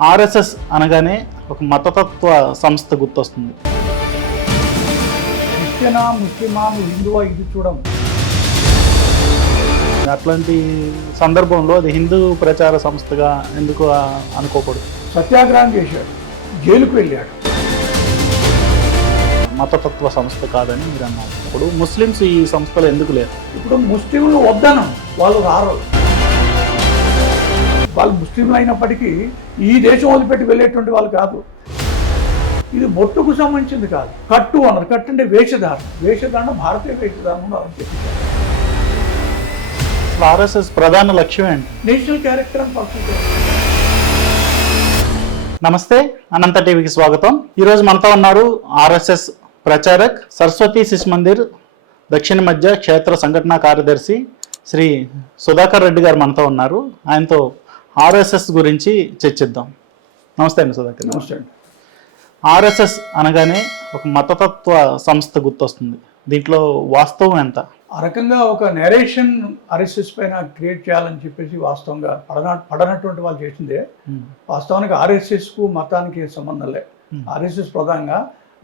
RSS అనగానే ఒక మతతత్వ సంస్థ గుర్తొస్తుంది. క్రిస్టియనా, ముస్లిమా, హిందువా ఇది చూడం. అట్లాంటి సందర్భంలో అది హిందూ ప్రచార సంస్థగా ఎందుకు అనుకోకూడదు? సత్యాగ్రహం చేశాడు, జైలుకు వెళ్ళాడు. మతతత్వ సంస్థ కాదని మీరు అన్నారు. ఇప్పుడు ముస్లిమ్స్ ఈ సంస్థలు ఎందుకు లేరు? ఇప్పుడు ముస్లింలు వద్దనం, వాళ్ళు రారు. వాళ్ళు ముస్లింలు అయినప్పటికీ ఈ దేశం వదిలిపెట్టి వెళ్ళేటువంటి వాళ్ళు కాదు. ఇది బొట్టుకు సంబంధించింది కాదు. కట్టు అన్నారు. కట్టు అంటే వేషధారణ. వేషధారణ భారతీయ వేషధారణ అని చెప్పారు. ఆర్ఎస్ఎస్ ప్రధాన లక్ష్యం ఏంటి? నేషనల్ క్యారెక్టర్ అని పర్సన్. నమస్తే, అనంత టీవీకి స్వాగతం. ఈరోజు మనతో ఉన్నారు ఆర్ఎస్ఎస్ ప్రచారక్, సరస్వతి శిశు మందిర్ దక్షిణ మధ్య క్షేత్ర సంఘటన కార్యదర్శి శ్రీ సుధాకర్ రెడ్డి గారు మనతో ఉన్నారు. ఆయనతో ఆర్ఎస్ఎస్ గురించి చర్చిద్దాం. నమస్తే అండి సుధాకర్. నమస్తే అండి. ఆర్ఎస్ఎస్ అనగానే ఒక మతతత్వ సంస్థ గుర్తొస్తుంది. దీంట్లో వాస్తవం ఎంత? ఆ రకంగా ఒక నెరేషన్ ఆర్ఎస్ఎస్ పైన క్రియేట్ చేయాలని చెప్పేసి వాస్తవంగా పడనటువంటి వాళ్ళు చేసిందే. వాస్తవానికి ఆర్ఎస్ఎస్కు మతానికి సంబంధం లే. ఆర్ఎస్ఎస్ ప్రధానంగా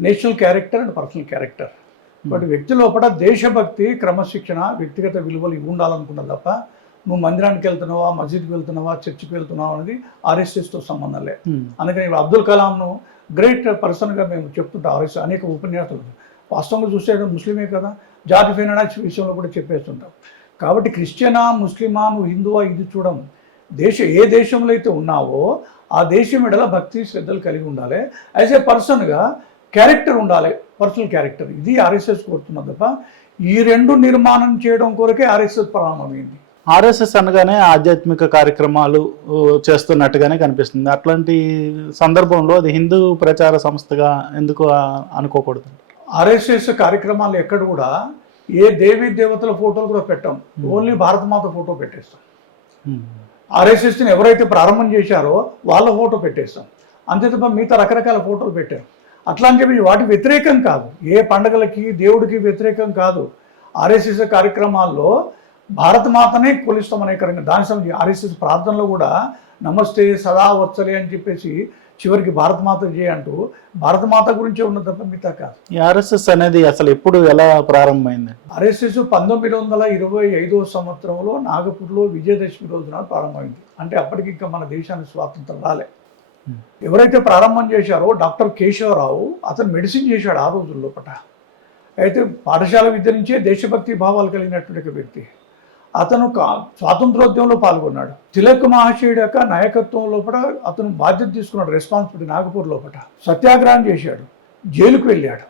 national character and personal character. But వ్యక్తి లోపల దేశభక్తి, క్రమశిక్షణ, వ్యక్తిగత విలువలు ఇవి ఉండాలనుకున్నది తప్ప నువ్వు మందిరానికి వెళ్తున్నావా, మస్జిద్కి వెళ్తున్నావా, చర్చికి వెళ్తున్నావా అనేది ఆర్ఎస్ఎస్తో సంబంధం లే. అందుకని ఇప్పుడు అబ్దుల్ కలాంను గ్రేట్ పర్సన్గా మేము చెప్తుంటాం. ఆర్ఎస్ఎస్ అనేక ఉపన్యాసాలు వాస్తవంగా చూస్తే ముస్లిమే కదా, జాతి ఫైనాన్స్ విషయంలో కూడా చెప్పేస్తుంటాం. కాబట్టి క్రిస్టియనా, ముస్లిమా, నువ్వు హిందువా ఇది చూడం. ఏ దేశంలో అయితే ఉన్నావో ఆ దేశం ఎడల భక్తి శ్రద్ధలు కలిగి ఉండాలి. యాజ్ ఏ పర్సన్గా క్యారెక్టర్ ఉండాలి, పర్సనల్ క్యారెక్టర్. ఇది ఆర్ఎస్ఎస్ కోరుతున్నది తప్ప ఈ రెండు నిర్మాణం చేయడం కొరకే ఆర్ఎస్ఎస్ ప్రారంభమైంది. ఆర్ఎస్ఎస్ అనగానే ఆధ్యాత్మిక కార్యక్రమాలు చేస్తున్నట్టుగానే కనిపిస్తుంది. అట్లాంటి సందర్భంలో అది హిందూ ప్రచార సంస్థగా ఎందుకు అనుకోకూడదు? ఆర్ఎస్ఎస్ కార్యక్రమాలు ఎక్కడ కూడా ఏ దేవీ దేవతల ఫోటోలు కూడా పెట్టాం. ఓన్లీ భారతమాత ఫోటో పెట్టేస్తాం. ఆర్ఎస్ఎస్ని ఎవరైతే ప్రారంభం చేశారో వాళ్ళ ఫోటో పెట్టేస్తాం. అంతే తప్ప మిగతా రకరకాల ఫోటోలు పెట్టారు. అట్లా అని చెప్పి వాటి వ్యతిరేకం కాదు, ఏ పండగలకి దేవుడికి వ్యతిరేకం కాదు. ఆర్ఎస్ఎస్ కార్యక్రమాల్లో భారతమాతనే కొలుస్తామనే కారణంగా దాని సంబంధించి ఆర్ఎస్ఎస్ ప్రార్థనలో కూడా నమస్తే సదా వత్సలే అని చెప్పేసి చివరికి భారతమాత అంటూ భారతమాత గురించే ఉన్న తప్ప మిగతా కాదు. ఈ ఆర్ఎస్ఎస్ అనేది అసలు ఎప్పుడు ఎలా ప్రారంభమైంది? ఆర్ఎస్ఎస్ 1925వ సంవత్సరంలో నాగపూర్లో విజయదశమి రోజున ప్రారంభమైంది. అంటే అప్పటికి ఇంకా మన దేశానికి స్వాతంత్రం రాలే. ఎవరైతే ప్రారంభం చేశారో డాక్టర్ కేశవరావు, అతను మెడిసిన్ చేశాడు ఆ రోజుల్లో పట. అయితే పాఠశాల విద్య నుంచే దేశభక్తి భావాలు కలిగినటువంటి వ్యక్తి. అతను స్వాతంత్రోద్యమంలో పాల్గొన్నాడు. తిలక్ మహాశయుడు యొక్క నాయకత్వం లోపల అతను బాధ్యత తీసుకున్నాడు, రెస్పాన్సిబిలిటీ. నాగపూర్ లోపల సత్యాగ్రహం చేశాడు, జైలుకు వెళ్ళాడు.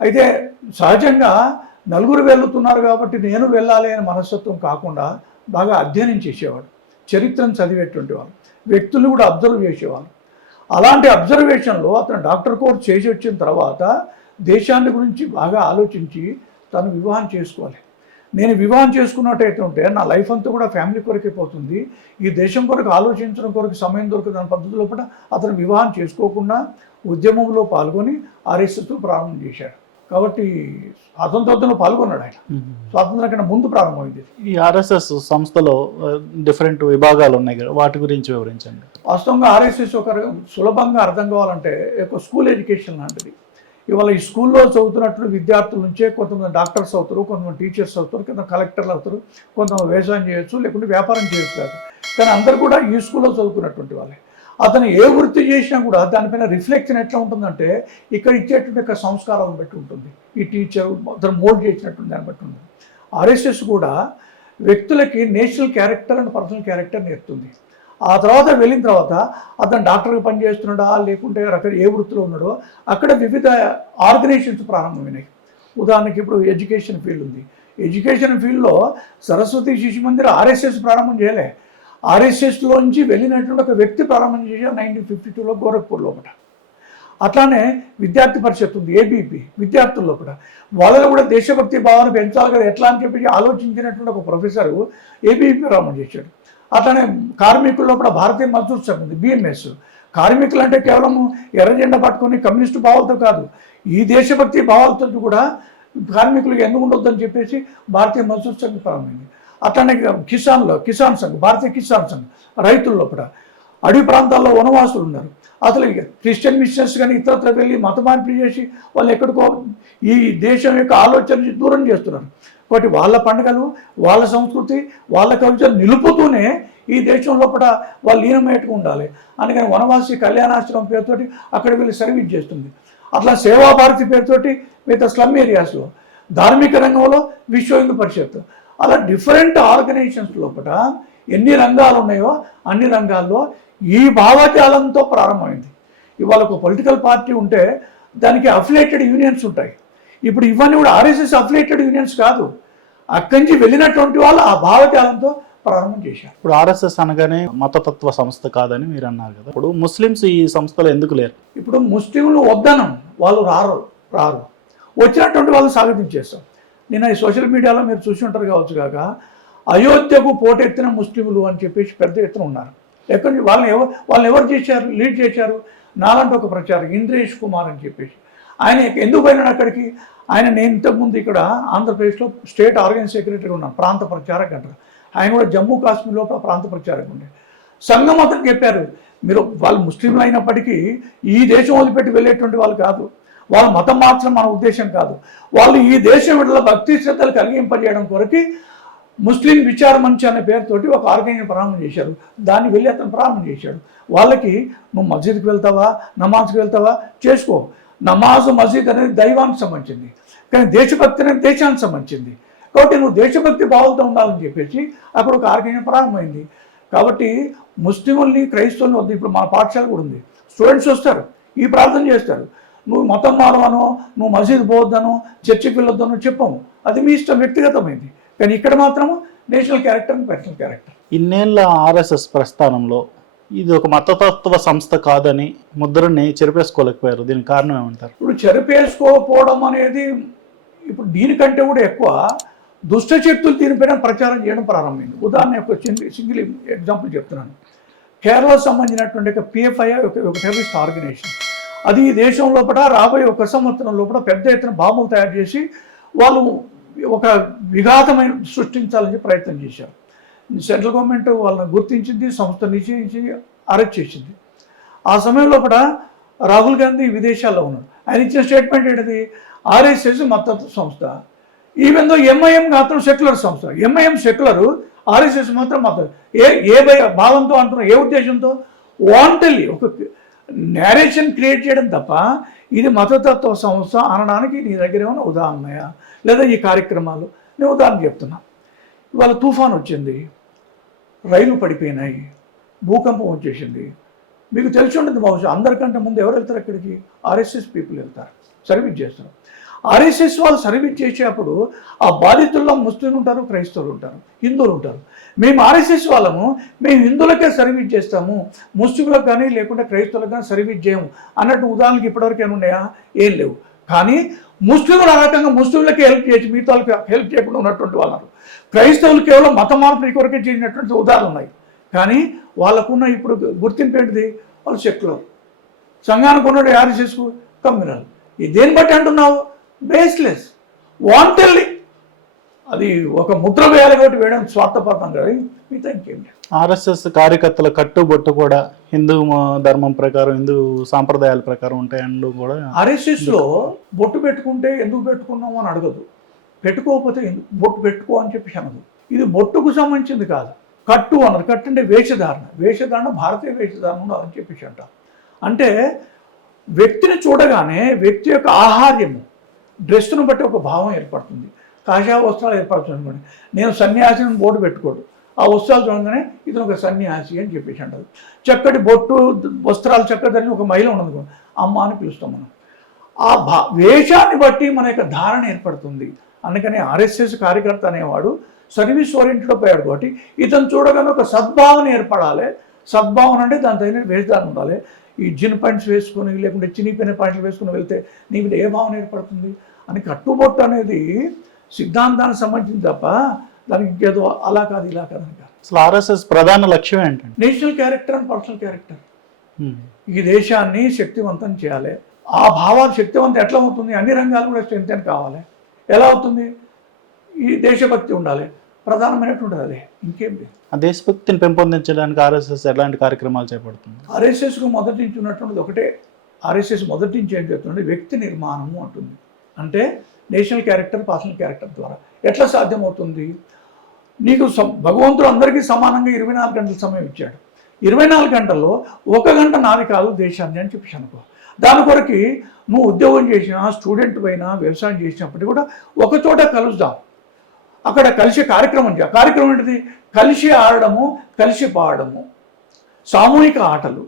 అయితే సహజంగా నలుగురు వెళ్తున్నారు కాబట్టి నేను వెళ్ళాలి అనే మనస్తత్వం కాకుండా బాగా అధ్యయనం చేసేవాడు, చరిత్రను చదివేటువంటి వాళ్ళు, వ్యక్తులు కూడా అబ్జర్వ్ చేసేవాళ్ళు. అలాంటి అబ్జర్వేషన్లో అతను డాక్టర్ కోర్స్ చేసి వచ్చిన తర్వాత దేశాన్ని గురించి బాగా ఆలోచించి తను వివాహం చేసుకోవాలి. నేను వివాహం చేసుకున్నట్టయితే ఉంటే నా లైఫ్ అంతా కూడా ఫ్యామిలీ కొరకే పోతుంది, ఈ దేశం కొరకు ఆలోచించడం కొరకు సమయం దొరకదు అనే పద్ధతిలో కూడా అతను వివాహం చేసుకోకుండా ఉద్యమంలో పాల్గొని ఆర్ఎస్ఎస్తో ప్రారంభం చేశాడు. కాబట్టి స్వాతంత్రోద్యమంలో పాల్గొన్నాడు ఆయన. స్వాతంత్రం కన్నా ముందు ప్రారంభమైంది. ఈ ఆర్ఎస్ఎస్ సంస్థలో డిఫరెంట్ విభాగాలు ఉన్నాయి కదా, వాటి గురించి వివరించండి. వాస్తవంగా ఆర్ఎస్ఎస్ ఒక సులభంగా అర్థం కావాలంటే ఒక స్కూల్ ఎడ్యుకేషన్ లాంటిది. ఇవాళ ఈ స్కూల్లో చదువుతున్నటువంటి విద్యార్థుల నుంచే కొంతమంది డాక్టర్స్ అవుతారు, కొంతమంది టీచర్స్ అవుతారు, కొంతమంది కలెక్టర్లు అవుతారు, కొంతమంది వ్యవసాయం చేయొచ్చు, లేకుంటే వ్యాపారం చేయొచ్చు కాదు. కానీ అందరు కూడా ఈ స్కూల్లో చదువుకున్నటువంటి వాళ్ళే. అతను ఏ వృత్తి చేసినా కూడా దానిపైన రిఫ్లెక్షన్ ఎట్లా ఉంటుందంటే ఇక్కడ ఇచ్చేటువంటి యొక్క సంస్కారాలను బట్టి ఉంటుంది. ఈ టీచర్ అతను మోల్డ్ చేసినటువంటి దాన్ని బట్టి ఉంటుంది. ఆర్ఎస్ఎస్ కూడా వ్యక్తులకి national character and personal character నేర్పుతుంది. ఆ తర్వాత వెళ్ళిన తర్వాత అతను డాక్టర్గా పనిచేస్తున్నాడా, లేకుంటే ఏ వృత్తిలో ఉన్నాడో అక్కడ వివిధ ఆర్గనైజేషన్స్ ప్రారంభమైనాయి. ఉదాహరణకి ఇప్పుడు ఎడ్యుకేషన్ ఫీల్డ్ ఉంది. ఎడ్యుకేషన్ ఫీల్డ్లో సరస్వతి శిశు మందిర్ ఆర్ఎస్ఎస్ ప్రారంభం చేయలే. ఆర్ఎస్ఎస్లోంచి వెళ్ళినటువంటి ఒక వ్యక్తి ప్రారంభం చేశారు 1952లో గోరఖ్పూర్ లోపల. అట్లానే విద్యార్థి పరిషత్ ఉంది, ఏబీపీ, విద్యార్థుల లోపల. వాళ్ళలో కూడా దేశభక్తి భావాన్ని పెంచాలి కదా ఎట్లా అని చెప్పి ఆలోచించినటువంటి ఒక ప్రొఫెసరు ఏబీపీ ప్రారంభం చేశాడు. అట్లానే కార్మికుల లోపల భారతీయ మజ్దూర్ సంఘ్ ఉంది, బిఎంఎస్. కార్మికులు అంటే కేవలం ఎర్ర జెండా పట్టుకొని కమ్యూనిస్టు భావాలతో కాదు, ఈ దేశభక్తి భావాలతో కూడా కార్మికులకు ఎందుకు ఉండొద్దని చెప్పేసి భారతీయ మజ్దూర్ సంఘ్ ప్రారంభమైంది. అట్లానే కిసాన్ సంఘ్, భారతీయ కిసాన్ సంఘ్ రైతుల లోపల. అడవి ప్రాంతాల్లో వనవాసులు ఉన్నారు. అసలు క్రిస్టియన్ మిషన్స్ కానీ ఇతరత్ర వెళ్ళి మత మార్పిడి చేసి వాళ్ళు ఎక్కడికో ఈ దేశం యొక్క ఆలోచన నుంచి దూరం చేస్తున్నారు. కాబట్టి వాళ్ళ పండుగలు, వాళ్ళ సంస్కృతి, వాళ్ళ కల్చర్ నిలుపుతూనే ఈ దేశం లోపల వాళ్ళు లీనమయ్యేట్టుగా ఉండాలి. అందుకని వనవాసి కళ్యాణాశ్రమం పేరుతోటి అక్కడ వెళ్ళి సర్వీస్ చేస్తుంది. అట్లా సేవాభారతి పేరుతోటి మిగతా స్లమ్ ఏరియాస్లో, ధార్మిక రంగంలో విశ్వ హిందూ పరిషత్, అలా డిఫరెంట్ ఆర్గనైజేషన్స్ లోపల ఎన్ని రంగాలు ఉన్నాయో అన్ని రంగాల్లో ఈ భావజాలంతో ప్రారంభమైంది. ఇవాళ ఒక పొలిటికల్ పార్టీ ఉంటే దానికి అఫిలియేటెడ్ యూనియన్స్ ఉంటాయి. ఇప్పుడు ఇవన్నీ కూడా ఆర్ఎస్ఎస్ అఫిలియేటెడ్ యూనియన్స్ కాదు, అక్కడి నుంచి వెళ్ళినటువంటి వాళ్ళు ఆ భావజాలంతో ప్రారంభం చేశారు. ఇప్పుడు ఆర్ఎస్ఎస్ అనగానే మతతత్వ సంస్థ కాదని మీరు అన్నారు కదా, ఇప్పుడు ముస్లిమ్స్ ఈ సంస్థలో ఎందుకు లేరు? ఇప్పుడు ముస్లింలు వద్దనం, వాళ్ళు రారు, వచ్చినటువంటి వాళ్ళు స్వాగతించేస్తాం. నేను ఈ సోషల్ మీడియాలో మీరు చూసి ఉంటారు కావచ్చు కాక, అయోధ్యకు పోటెత్తిన ముస్లింలు అని చెప్పేసి పెద్ద ఎత్తున ఉన్నారు. ఎక్కడి వాళ్ళని ఎవరు చేశారు, లీడ్ చేశారు? నాలంటే ఒక ప్రచారం ఇంద్రేష్ కుమార్ అని చెప్పేసి. ఆయన ఎందుకు పోయినాడు అక్కడికి? నేను ఇంతకుముందు ఇక్కడ ఆంధ్రప్రదేశ్లో స్టేట్ ఆర్గనైజ్ సెక్రటరీ ఉన్నాను, ప్రాంత ప్రచారక అంటారు. ఆయన కూడా జమ్మూ కాశ్మీర్ లోపల ప్రాంత ప్రచారక ఉండే. సంఘం అతను చెప్పారు, మీరు వాళ్ళు ముస్లింలు అయినప్పటికీ ఈ దేశం వదిలిపెట్టి వెళ్ళేటువంటి వాళ్ళు కాదు, వాళ్ళ మతం మార్చడం మన ఉద్దేశం కాదు, వాళ్ళు ఈ దేశం విడుదల భక్తి శ్రద్ధలు కలిగింపజేయడం కొరకు ముస్లిం విచార మంచి అనే పేరుతోటి ఒక ఆర్గనైజేషన్ ప్రారంభం చేశారు. దాన్ని వెళ్ళి అతను ప్రారంభం చేశాడు. వాళ్ళకి నువ్వు మస్జిద్కి వెళ్తావా, నమాజ్కి వెళ్తావా, చేసుకో. నమాజు మస్జిద్ అనేది దైవానికి సంబంధించింది, కానీ దేశభక్తి అనేది దేశానికి సంబంధించింది. కాబట్టి నువ్వు దేశభక్తి భావంతో ఉండాలని చెప్పేసి అక్కడ ఒక ఆర్గనైజేషన్ ప్రారంభమైంది. కాబట్టి ముస్లింల్ని, క్రైస్తవుల్ని వద్దు. ఇప్పుడు మన పాఠశాల కూడా ఉంది, స్టూడెంట్స్ వస్తారు, ఈ ప్రార్థన చేస్తారు. నువ్వు మతం మారవనో, నువ్వు మసీద్ పోవద్దనో, చర్చికి వెళ్ళొద్దనో చెప్పము, అది మీ ఇష్టం, వ్యక్తిగతమైంది. కానీ ఇక్కడ మాత్రము నేషనల్ క్యారెక్టర్, పర్సనల్ క్యారెక్టర్. ఇన్నేళ్ల ఆర్ఎస్ఎస్ ప్రస్థానంలో ఇది ఒక మతతత్వ సంస్థ కాదని ముద్రని చెరిపేసుకోలేకపోయారు. దీనికి కారణం ఏమంటారు? ఇప్పుడు చెరిపేసుకోకపోవడం అనేది ఇప్పుడు దీనికంటే కూడా ఎక్కువ దుష్ట శక్తులు దీనిపైన ప్రచారం చేయడం ప్రారంభమైంది. ఉదాహరణ ఒక సింగిల్ ఎగ్జాంపుల్ చెప్తున్నాను. కేరళకు సంబంధించినటువంటి ఒక పిఎఫ్ఐ ఒక టెర్రరిస్ట్ ఆర్గనైజేషన్, అది ఈ దేశం లోపల రాబోయే 1 సంవత్సరం లోపల పెద్ద ఎత్తున బాంబులు తయారు చేసి వాళ్ళు ఒక విఘాతమైన సృష్టించాలని ప్రయత్నం చేశారు. సెంట్రల్ గవర్నమెంట్ వాళ్ళని గుర్తించింది, సంస్థ నిశ్చయించి అరెస్ట్ చేసింది. ఆ సమయం లోపల రాహుల్ గాంధీ విదేశాల్లో ఉన్నారు. ఆయన ఇచ్చిన స్టేట్మెంట్ ఏంటిది? ఆర్ఎస్ఎస్ మతతత్వ సంస్థ, ఈవెన్ దో ఎంఐఎం మాత్రం సెక్యులర్ సంస్థ. ఎంఐఎం సెక్యులర్, ఆర్ఎస్ఎస్ మాత్రం మతం. ఏ భావంతో అంటున్నారు, ఏ ఉద్దేశంతో? వాంటల్లీ ఒక నేరేషన్ క్రియేట్ చేయడం తప్ప ఇది మతతత్వ సంస్థ అనడానికి నీ దగ్గర ఏమైనా ఉదాహరణయా? లేదా ఈ కార్యక్రమాలు నేను ఉదాహరణ చెప్తున్నా. ఇవాళ తుఫాన్ వచ్చింది, రైలు పడిపోయినాయి, భూకంపం వచ్చేసింది. మీకు తెలిసి ఉంటుంది బహుశా, అందరికంటే ముందు ఎవరు వెళ్తారు అక్కడికి? ఆర్ఎస్ఎస్ పీపుల్ వెళ్తారు, సర్వీస్ చేస్తారు. ఆర్ఎస్ఎస్ వాళ్ళు సర్వీస్ చేసేటప్పుడు ఆ బాధితుల్లో ముస్లింలు ఉంటారు, క్రైస్తవులు ఉంటారు, హిందువులు ఉంటారు. మేము ఆర్ఎస్ఎస్ వాళ్ళము, మేము హిందువులకే సర్వీస్ చేస్తాము, ముస్లింలకు కానీ లేకుంటే క్రైస్తవులకు కానీ సర్వీస్ చేయము అన్నట్టు ఉదాహరణకి ఇప్పటివరకు ఏమి ఉన్నాయా? ఏం లేవు. కానీ ముస్లింలు ఆ రకంగా ముస్లింలకి హెల్ప్ చేసి మిగతా వాళ్ళకి హెల్ప్ చేయకుండా ఉన్నటువంటి వాళ్ళు. క్రైస్తవులు కేవలం మత మార్పిడి కొరకే చేసినటువంటి ఉదాహరణలు ఉన్నాయి. కానీ వాళ్ళకున్న ఇప్పుడు గుర్తింపు ఏంటిది? వాళ్ళు సెక్యులర్. సంఘానికి ఉన్నట్టు ఆర్ఎస్ఎస్కు కమ్యూనల్. దేన్ని బట్టి అంటున్నావు? బేస్లెస్, వాంటల్లీ. అది ఒక ముద్ర వేయాలి కాబట్టి వేయడం స్వార్థపడతాం కదా, మిగతా ఇంకేం లేదు. ఆర్ఎస్ఎస్ కార్యకర్తల కట్టుబొట్టు కూడా హిందూ ధర్మం ప్రకారం, హిందూ సాంప్రదాయాల ప్రకారం ఉంటాయండు కూడా. ఆర్ఎస్ఎస్లో బొట్టు పెట్టుకుంటే ఎందుకు పెట్టుకున్నాము అని అడగదు, పెట్టుకోకపోతే బొట్టు పెట్టుకో అని చెప్పి అనదు. ఇది బొట్టుకు సంబంధించింది కాదు, కట్టు అన్నారు. కట్టు అంటే వేషధారణ భారతీయ వేషధారణ ఉండాలని చెప్పేసి అంటాం. అంటే వ్యక్తిని చూడగానే వ్యక్తి యొక్క ఆహార్యము, డ్రెస్సును బట్టి ఒక భావం ఏర్పడుతుంది, కాషాయ వస్త్రాలు ఏర్పడుతుంది అనుకోండి. నేను సన్యాసిని బోర్డు పెట్టుకోడు, ఆ వస్త్రాలు చూడగానే ఇతను ఒక సన్యాసి అని చెప్పేసి అంటారు. చక్కటి బొట్టు వస్త్రాలు చక్కదని ఒక మహిళ ఉండదు, అమ్మ అని పిలుస్తాం మనం. ఆ వేషాన్ని బట్టి మన యొక్క ధారణ ఏర్పడుతుంది. అందుకని ఆర్ఎస్ఎస్ కార్యకర్త అనేవాడు సర్వీస్ ఓరియంటెడ్ పోయాడు కాబట్టి ఇతను చూడగానే ఒక సద్భావన ఏర్పడాలి. సద్భావన అంటే దాని తగిన వేషధారణ ఉండాలి. ఈ జిన్ పాయింట్స్ వేసుకొని లేకుంటే చినిపోయిన పాయింట్లు వేసుకుని వెళ్తే నీకు ఏ భావన ఏర్పడుతుంది అని. కట్టుబొట్టు అనేది సిద్ధాంతానికి సంబంధించింది తప్ప దానికి ఇంకేదో అలా కాదు ఇలా కాదు అని కాదు. అసలు ఆర్ఎస్ఎస్ ప్రధాన లక్ష్యం ఏంటంటే national character and personal character. ఈ దేశాన్ని శక్తివంతం చేయాలి. ఆ భావాలు శక్తివంతం ఎట్లా అవుతుంది? అన్ని రంగాలు కూడా స్ట్రెంగ్త్ కావాలి. ఎలా అవుతుంది? ఈ దేశభక్తి ఉండాలి, ప్రధానమైనటువంటిది అదే, ఇంకేం లేదు. ఆ దేశభక్తిని పెంపొందించడానికి ఆర్ఎస్ఎస్ ఎలాంటి కార్యక్రమాలు చేపడుతుంది? ఆర్ఎస్ఎస్కు మొదటి నుంచి ఉన్నటువంటిది ఒకటే, ఆర్ఎస్ఎస్ మొదటి నుంచి ఏం చెప్తుందంటే వ్యక్తి నిర్మాణము అంటుంది. అంటే నేషనల్ క్యారెక్టర్, పర్సనల్ క్యారెక్టర్ ద్వారా ఎట్లా సాధ్యమవుతుంది? నీకు భగవంతుడు అందరికీ సమానంగా 24 గంటల సమయం ఇచ్చాడు. 24 గంటల్లో 1 గంట నాది కాదు దేశాన్ని అని చెప్పేసి అనుకో. దాని కొరకు నువ్వు ఉద్యోగం చేసినా, స్టూడెంట్ అయినా, వ్యవసాయం చేసినప్పటికీ కూడా ఒక చోట కలుద్దాం, అక్కడ కలిసి కార్యక్రమం చేయాలి. కార్యక్రమం ఏంటిది? కలిసి ఆడడము, కలిసి పాడము, సామూహిక ఆటలు,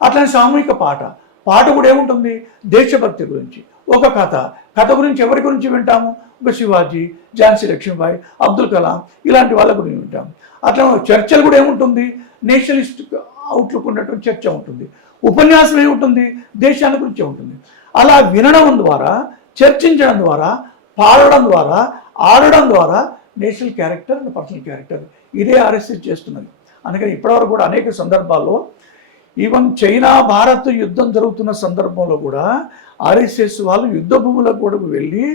అట్లనే సామూహిక పాట కూడా ఏముంటుంది? దేశభక్తి గురించి ఒక కథ గురించి ఎవరి గురించి వింటాము? ఒక శివాజీ, ఝాన్సీ లక్ష్మీబాయి, అబ్దుల్ కలాం, ఇలాంటి వాళ్ళ గురించి వింటాము. అట్లా చర్చలు కూడా ఏముంటుంది? నేషనలిస్ట్ అవుట్లుక్ ఉన్నటువంటి చర్చ ఉంటుంది. ఉపన్యాసం ఏముంటుంది? దేశాల గురించి ఉంటుంది. అలా వినడం ద్వారా, చర్చించడం ద్వారా, పాడడం ద్వారా, ఆడడం ద్వారా national character and personal character ఇదే ఆర్ఎస్ఎస్ చేస్తున్నది. అందుకని ఇప్పటివరకు కూడా అనేక సందర్భాల్లో ఈవెన్ చైనా భారత్ యుద్ధం జరుగుతున్న సందర్భంలో కూడా ఆర్ఎస్ఎస్ వాళ్ళు యుద్ధ భూములకు కూడా వెళ్ళి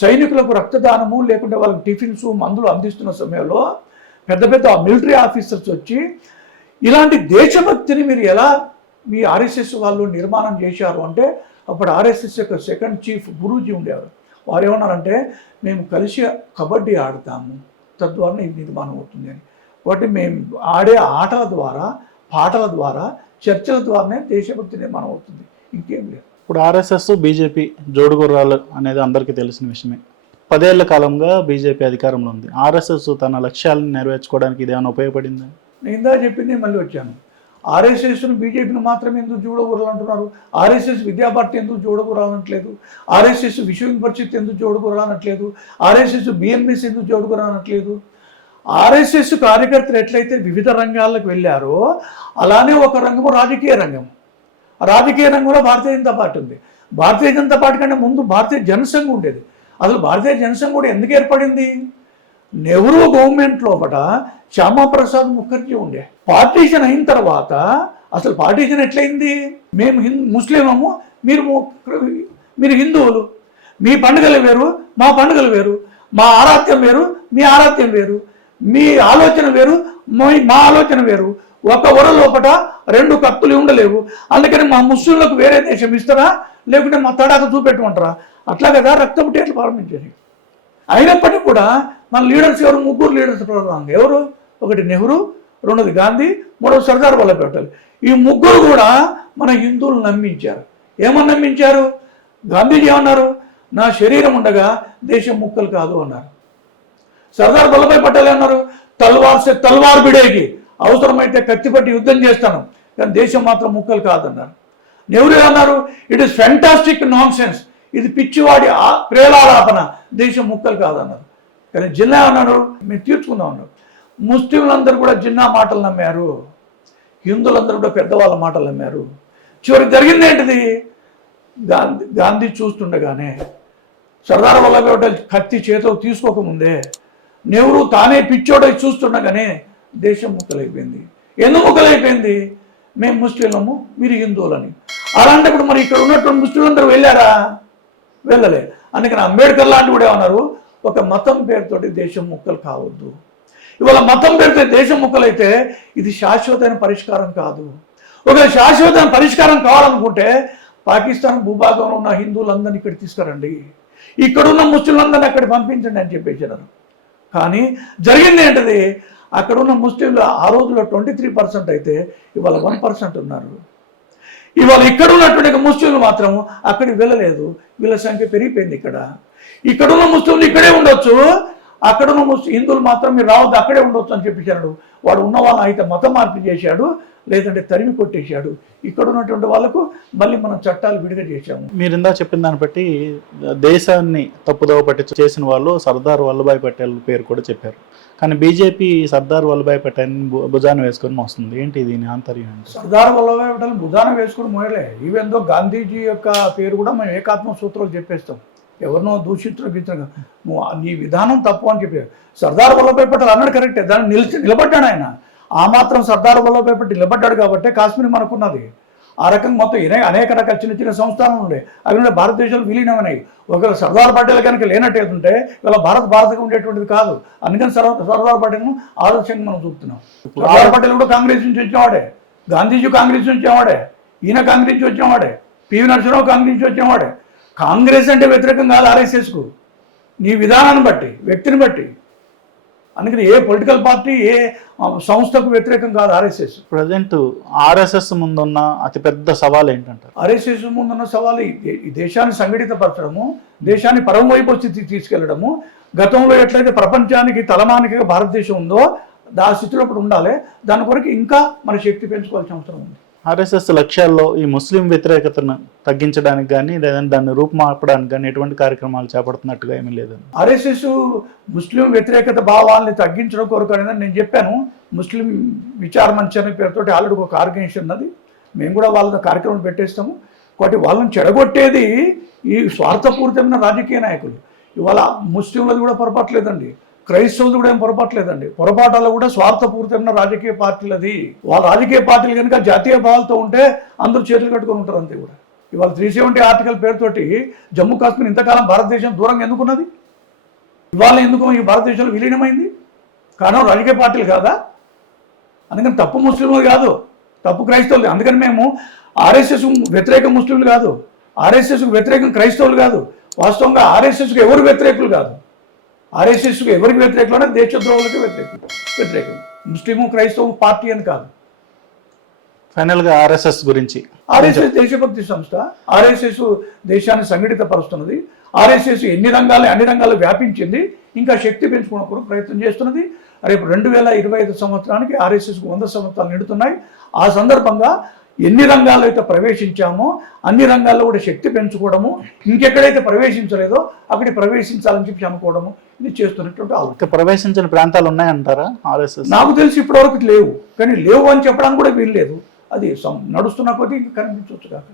సైనికులకు రక్తదానము, లేకుంటే వాళ్ళకి టిఫిన్స్, మందులు అందిస్తున్న సమయంలో పెద్ద పెద్ద మిలిటరీ ఆఫీసర్స్ వచ్చి ఇలాంటి దేశభక్తిని మీరు ఎలా మీ ఆర్ఎస్ఎస్ వాళ్ళు నిర్మాణం చేశారు అంటే, అప్పుడు ఆర్ఎస్ఎస్ యొక్క సెకండ్ చీఫ్ గురూజీ ఉండేవారు. వారు ఏమన్నారంటే, మేము కలిసి కబడ్డీ ఆడతాము, తద్వారా ఇది నిర్మాణం అవుతుంది అని. కాబట్టి మేము ఆడే ఆటల ద్వారా, పాటల ద్వారా, చర్చల ద్వారానే దేశభక్తి నిర్మాణం అవుతుంది, ఇంకేం లేదు. ఇప్పుడు ఆర్ఎస్ఎస్, బీజేపీ జోడుగుర్రాలు అనేది అందరికీ తెలిసిన విషయమే. 10 ఏళ్ల కాలంగా బీజేపీ అధికారంలో ఉంది. ఆర్ఎస్ఎస్ తన లక్ష్యాలను నెరవేర్చుకోవడానికి ఇదేమైనా ఉపయోగపడిందా? నేను ఇందా చెప్పింది మళ్ళీ వచ్చాను. ఆర్ఎస్ఎస్ను, బీజేపీని మాత్రమే ఎందుకు జోడకూరాలు అంటున్నారు? ఆర్ఎస్ఎస్ విద్యాభారతి ఎందుకు జోడకూరాలనట్లేదు? ఆర్ఎస్ఎస్ విశ్వ పరిషత్ ఎందుకు జోడకూరాలనట్లేదు? ఆర్ఎస్ఎస్ బిఎంఎస్ ఎందుకు జోడకూరాలనట్లేదు? ఆర్ఎస్ఎస్ కార్యకర్తలు ఎట్లయితే వివిధ రంగాలకు వెళ్ళారో అలానే ఒక రంగము రాజకీయ రంగం. రాజకీయ రంగంలో భారతీయ జనతా పార్టీ ఉంది. భారతీయ జనతా పార్టీ కంటే ముందు భారతీయ జనసంఘ్ ఉండేది. అసలు భారతీయ జనసంఘ్ కూడా ఎందుకు ఏర్పడింది? నెహ్రూ గవర్నమెంట్ లోపల శ్యామాప్రసాద్ ముఖర్జీ ఉండే. పార్టీషన్ అయిన తర్వాత అసలు పార్టీషన్ ఎట్లయింది? మేము ముస్లిమము, మీరు హిందువులు, మీ పండుగలు వేరు, మా పండుగలు వేరు, మా ఆరాధ్యం వేరు, మీ ఆరాధ్యం వేరు, మీ ఆలోచన వేరు, మా ఆలోచన వేరు, ఒక వర లోపల 2 కత్తులు ఉండలేవు. అందుకని మా ముస్లింలకు వేరే దేశం ఇస్తారా, లేకుంటే మా తడాక చూపెట్టమంటారా? అట్లా కదా రక్తపు టేట్లు ప్రారంభించేది. అయినప్పటికీ కూడా మన లీడర్స్ ఎవరు? 3 లీడర్స్ ప్రధానంగా ఎవరు? ఒకటి నెహ్రూ, 2ది గాంధీ, 3వ సర్దార్ వల్లభాయ్ పటేల్. ఈ 3 కూడా మన హిందువులు నమ్మించారు. ఏమని నమ్మించారు? గాంధీజీ ఏమన్నారు? నా శరీరం ఉండగా దేశం ముక్కలు కాదు అన్నారు. సర్దార్ వల్లభాయ్ పటేల్ అన్నారు, తల్వార్ బిడేకి, అవసరమైతే కత్తిపట్టి యుద్ధం చేస్తాను, కానీ దేశం మాత్రం ముక్కలు కాదన్నారు. నెహ్రూ అన్నారు, it is fantastic non sense, ఇది పిచ్చివాడి ప్రేలాలాపన, దేశం ముక్కలు కాదన్నారు. కానీ జిన్నా అన్నారు, మేము తీర్చుకుందాం అన్నారు. ముస్లింలందరూ కూడా జిన్నా మాటలు నమ్మారు, హిందువులందరూ కూడా పెద్దవాళ్ళ మాటలు నమ్మారు. చివరికి జరిగింది ఏంటిది? గాంధీ చూస్తుండగానే, సర్దార్ వల్లభాయ్ పటేల్ కత్తి చేతిలో తీసుకోకముందే, నెహ్రూ తానే పిచ్చోడై చూస్తుండగానే దేశం ముక్కలైపోయింది. ఎందుకు ముక్కలైపోయింది? మేము ముస్లింలము, మీరు హిందువులని. అలాంటప్పుడు మరి ఇక్కడ ఉన్నటువంటి ముస్లింలందరూ వెళ్ళారా? వెళ్ళలే. అందుకని అంబేద్కర్ లాంటి కూడా ఏమన్నారు, ఒక మతం పేరుతోటి దేశం ముక్కలు కావద్దు. ఇవాళ మతం పేరుతో దేశం ముక్కలైతే ఇది శాశ్వతమైన పరిష్కారం కాదు. ఒక శాశ్వతమైన పరిష్కారం కావాలనుకుంటే పాకిస్తాన్ భూభాగంలో ఉన్న హిందువులందరినీ ఇక్కడ తీసుకురండి, ఇక్కడున్న ముస్లింలందరినీ అక్కడ పంపించండి అని చెప్పేసినారు. కానీ జరిగింది ఏంటది? అక్కడ ఉన్న ముస్లింలు ఆ రోజులో 23% అయితే ఇవాళ 1% ఉన్నారు. ఇవాళ ఇక్కడ ఉన్నటువంటి ముస్లింలు మాత్రం అక్కడికి వెళ్ళలేదు. వీళ్ళ సంఖ్య పెరిగిపోయింది. ఇక్కడున్న ముస్లింలు ఇక్కడే ఉండొచ్చు, అక్కడున్న హిందువులు మాత్రం మీరు రావద్దు, అక్కడే ఉండొచ్చు అని చెప్పేశాడు. వాడు ఉన్న వాళ్ళని అయితే మతం మార్పు చేశాడు, లేదంటే తరిమి కొట్టేశాడు. ఇక్కడ ఉన్నటువంటి వాళ్ళకు మళ్ళీ మనం చట్టాలు విడుదల చేశాము. మీరు ఇందా చెప్పిన దాన్ని బట్టి దేశాన్ని తప్పుదోవ పట్టి చేసిన వాళ్ళు సర్దార్ వల్లభాయ్ పటేల్ పేరు కూడా చెప్పారు. కానీ బీజేపీ సర్దార్ వల్లభాయ్ పటేల్ భుజాన వేసుకొని మోస్తుంది. ఏంటి దీని ఆంతర్యం? సర్దార్ వల్లభాయ్ పటేల్ భుజాన వేసుకొని మోయలే. ఈవెందో గాంధీజీ యొక్క పేరు కూడా మేము ఏకాత్మ సూత్రాలు చెప్పేస్తాం. ఎవరినో దూషించడం నీ విధానం తప్పు అని చెప్పారు. సర్దార్ వల్లభాయ్ పటేల్ అన్నాడు కరెక్టే, దాన్ని నిలబడ్డాడు ఆయన. ఆ మాత్రం సర్దార్ వల్లభాయ్ పటేల్ నిలబడ్డాడు కాబట్టి కాశ్మీర్ మనకున్నది. ఆ రకంగా మొత్తం అనేక రకాల చిన్న చిన్న సంస్థానాలు ఉండే అవి కూడా భారతదేశంలో విలీనమైనాయి. ఒకవేళ సర్దార్ పటేల్ కనుక లేనట్టయితుంటే ఇవాళ భారత్గా ఉండేటువంటిది కాదు. అందుకని సర్దార్ పటేల్ను ఆదర్శంగా మనం చూపుతున్నాం. సర్దార్ పటేల్ కూడా కాంగ్రెస్ నుంచి వచ్చినవాడే, గాంధీజీ కాంగ్రెస్ నుంచి వచ్చేవాడే, ఈయన కాంగ్రెస్ నుంచి వచ్చినవాడే, పివి నరసింహరావు కాంగ్రెస్ నుంచి వచ్చినవాడే. కాంగ్రెస్ అంటే వ్యతిరేకం కాదు ఆర్ఎస్ఎస్కు, నీ విధానాన్ని బట్టి, వ్యక్తిని బట్టి. అందుకని ఏ పొలిటికల్ పార్టీ ఏ సంస్థకు వ్యతిరేకం కాదు ఆర్ఎస్ఎస్. ప్రజెంట్ ఆర్ఎస్ఎస్ ముందున్న అతిపెద్ద సవాల్ ఏంటంటారు? ఆర్ఎస్ఎస్ ముందున్న సవాలు ఈ దేశాన్ని సంఘటితపరచడము, దేశాన్ని పరం వైపు తీసుకెళ్లడము. గతంలో ఎట్లయితే ప్రపంచానికి తలమానికగా భారతదేశం ఉందో ఆ స్థితిలో ఇప్పుడు ఉండాలి. దాని కొరకు ఇంకా మన శక్తి పెంచుకోవాల్సిన అవసరం ఉంది. ఆర్ఎస్ఎస్ లక్ష్యాల్లో ఈ ముస్లిం వ్యతిరేకతను తగ్గించడానికి కానీ లేదంటే దాన్ని రూపుమాపడానికి కానీ ఎటువంటి కార్యక్రమాలు చేపడుతున్నట్టుగా ఏమీ లేదండి. ఆర్ఎస్ఎస్ ముస్లిం వ్యతిరేకత భావాల్ని తగ్గించడం కొరకు అనేది నేను చెప్పాను. ముస్లిం విచార మంచ్ అనే పేరుతోటి ఆల్రెడీ ఒక ఆర్గనైజేషన్ ఉన్నది. మేము కూడా వాళ్ళ కార్యక్రమం పెట్టేస్తాము. కాబట్టి వాళ్ళని చెడగొట్టేది ఈ స్వార్థపూరితమైన రాజకీయ నాయకులు. ఇవాళ ముస్లింలది కూడా పొరపాట్లేదండి, క్రైస్తవులు కూడా ఏం పొరపాట్లేదండి. పొరపాటాల్లో కూడా స్వార్థపూరితమైన రాజకీయ పార్టీలది. వాళ్ళ రాజకీయ పార్టీలు కనుక జాతీయ భావాలతో ఉంటే అందరూ చేతులు కట్టుకొని ఉంటారు అంతే. కూడా ఇవాళ 370 ఆర్టికల్ పేరుతోటి జమ్మూ కాశ్మీర్ ఇంతకాలం భారతదేశం దూరంగా ఎందుకున్నది? ఇవాళ ఎందుకు ఈ భారతదేశంలో విలీనమైంది? కారణం రాజకీయ పార్టీలు కాదా? అందుకని తప్పు ముస్లింలు కాదు, తప్పు క్రైస్తవులు. అందుకని మేము ఆర్ఎస్ఎస్ వ్యతిరేక ముస్లింలు కాదు, ఆర్ఎస్ఎస్కు వ్యతిరేకం క్రైస్తవులు కాదు. వాస్తవంగా ఆర్ఎస్ఎస్కు ఎవరు వ్యతిరేకులు కాదు. ఆర్ఎస్ఎస్కు ఎవరికి వ్యతిరేకంలోనే దేశద్రోహులకి వ్యతిరేకం. ముస్లిము క్రైస్తవం పార్టీ అని కాదు. ఫైనల్గా ఆర్ఎస్ఎస్ గురించి, ఆర్ఎస్ఎస్ దేశభక్తి సంస్థ. ఆర్ఎస్ఎస్ దేశాన్ని సంఘటితపరుస్తున్నది. ఆర్ఎస్ఎస్ అన్ని రంగాలు వ్యాపించింది. ఇంకా శక్తి పెంచుకోవడం కూడా ప్రయత్నం చేస్తున్నది. రేపు 2025 సంవత్సరానికి ఆర్ఎస్ఎస్కు 100 సంవత్సరాలు నిండుతున్నాయి. ఆ సందర్భంగా ఎన్ని రంగాల్లో అయితే ప్రవేశించామో అన్ని రంగాల్లో కూడా శక్తి పెంచుకోవడము, ఇంకెక్కడైతే ప్రవేశించలేదో అక్కడికి ప్రవేశించాలని చెప్పి అనుకోవడము, ఇది చేస్తున్నటువంటి ఆలోచన. ప్రవేశించిన ప్రాంతాలు ఉన్నాయంటారా ఆర్ఎస్ఎస్? నాకు తెలిసి ఇప్పటివరకు లేవు, కానీ లేవు అని చెప్పడానికి కూడా వీల్లేదు. అది నడుస్తున్న కొద్దీ కనిపించవచ్చు కాక.